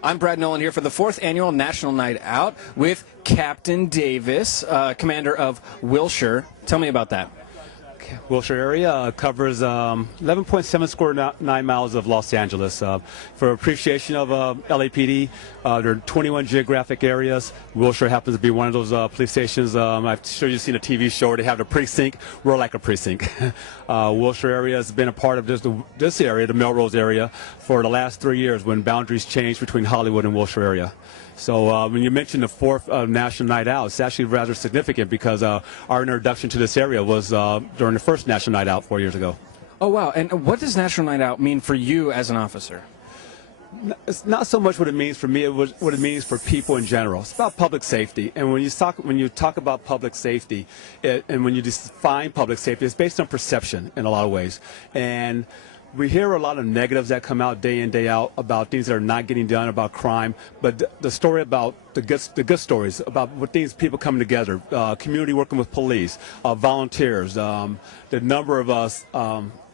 I'm Brad Nolan here for the 4th Annual National Night Out with Captain Davis, commander of Wilshire. Tell me about that. Wilshire area covers 11.7 square 9 miles of Los Angeles. For appreciation of LAPD, there are 21 geographic areas. Wilshire happens to be one of those police stations. I'm sure you've seen a TV show where they have the precinct. We're like a precinct. Wilshire area has been a part of this area, the Melrose area, for the last 3 years when boundaries changed between Hollywood and Wilshire area. So when you mentioned the 4th National Night Out, it's actually rather significant because our introduction to this area was during the first National Night Out 4 years ago. Oh, wow. And what does National Night Out mean for you as an officer? It's not so much what it means for me, what it means for people in general. It's about public safety. And when you talk about public safety, and when you define public safety, it's based on perception in a lot of ways. And we hear a lot of negatives that come out day in, day out about things that are not getting done, about crime. But the story about the good stories about what things, people coming together, community working with police, volunteers, the number of us,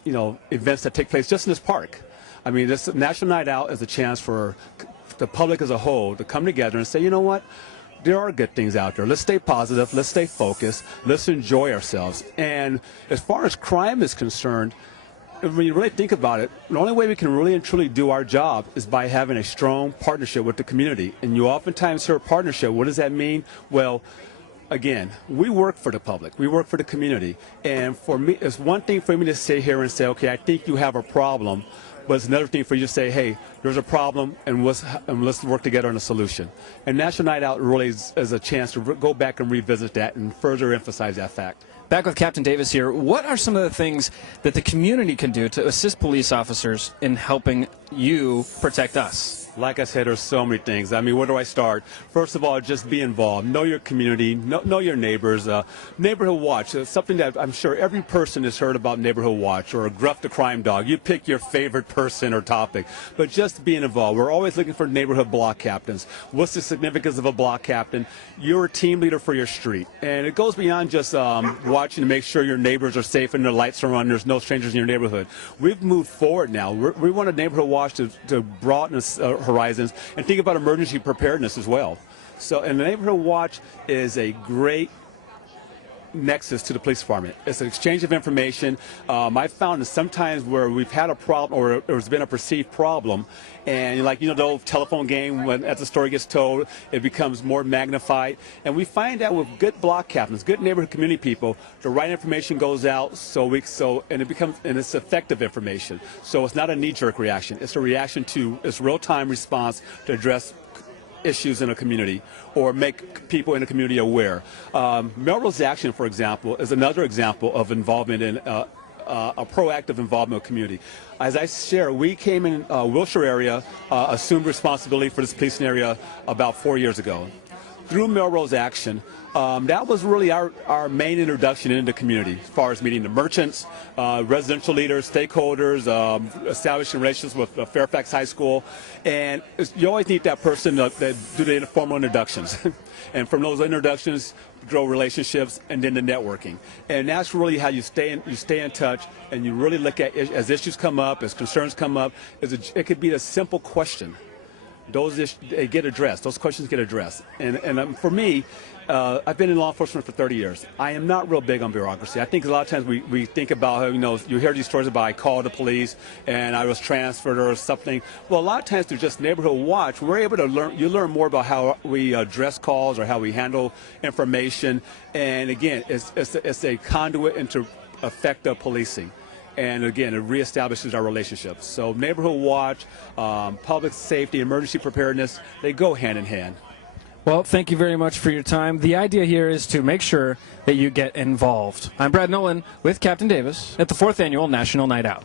events that take place just in this park. I mean, this National Night Out is a chance for the public as a whole to come together and say, you know what? There are good things out there. Let's stay positive. Let's stay focused. Let's enjoy ourselves. And as far as crime is concerned, when you really think about it, the only way we can really and truly do our job is by having a strong partnership with the community. And you oftentimes hear partnership. What does that mean? Well, again, we work for the public. We work for the community. And for me, it's one thing for me to sit here and say, okay, I think you have a problem. But it's another thing for you to say, hey, there's a problem, and let's work together on a solution. And National Night Out really is a chance to go back and revisit that and further emphasize that fact. Back with Captain Davis here. What are some of the things that the community can do to assist police officers in helping you protect us? Like I said, there's so many things. I mean, where do I start? First of all, just be involved. Know your community. Know your neighbors. Neighborhood Watch. Something that I'm sure every person has heard about Neighborhood Watch or Gruff the Crime Dog. You pick your favorite person or topic. But just being involved. We're always looking for neighborhood block captains. What's the significance of a block captain? You're a team leader for your street. And it goes beyond just watching to make sure your neighbors are safe and their lights are on. There's no strangers in your neighborhood. We've moved forward now. We want a Neighborhood Watch to broaden horizons and think about emergency preparedness as well. So, and the Neighborhood Watch is a great nexus to the police department. It's an exchange of information. I found that sometimes where we've had a problem or there's been a perceived problem, and like, the old telephone game, when as the story gets told, it becomes more magnified. And we find that with good block captains, good neighborhood community people, the right information goes out, and it's effective information. So it's not a knee-jerk reaction. It's a reaction to, it's real-time response to address issues in a community or make people in a community aware. Melrose Action, for example, is another example of involvement in a proactive involvement of community. As I share, we came in Wilshire area, assumed responsibility for this policing area about 4 years ago. Through Melrose Action, that was really our main introduction into the community, as far as meeting the merchants, residential leaders, stakeholders, establishing relations with Fairfax High School. And you always need that person that do the informal introductions. And from those introductions, grow relationships, and then the networking. And that's really how you stay in touch, and you really look at, as issues come up, as concerns come up, it could be a simple question. Those issues, they get addressed. Those questions get addressed. And for me, I've been in law enforcement for 30 years. I am not real big on bureaucracy. I think a lot of times we think about how, you hear these stories about I called the police and I was transferred or something. Well, a lot of times through just Neighborhood Watch, we're able to learn more about how we address calls or how we handle information. And again, it's a conduit into effective policing. And again, it reestablishes our relationships. So Neighborhood Watch, public safety, emergency preparedness, they go hand in hand. Well, thank you very much for your time. The idea here is to make sure that you get involved. I'm Brad Nolan with Captain Davis at the 4th Annual National Night Out.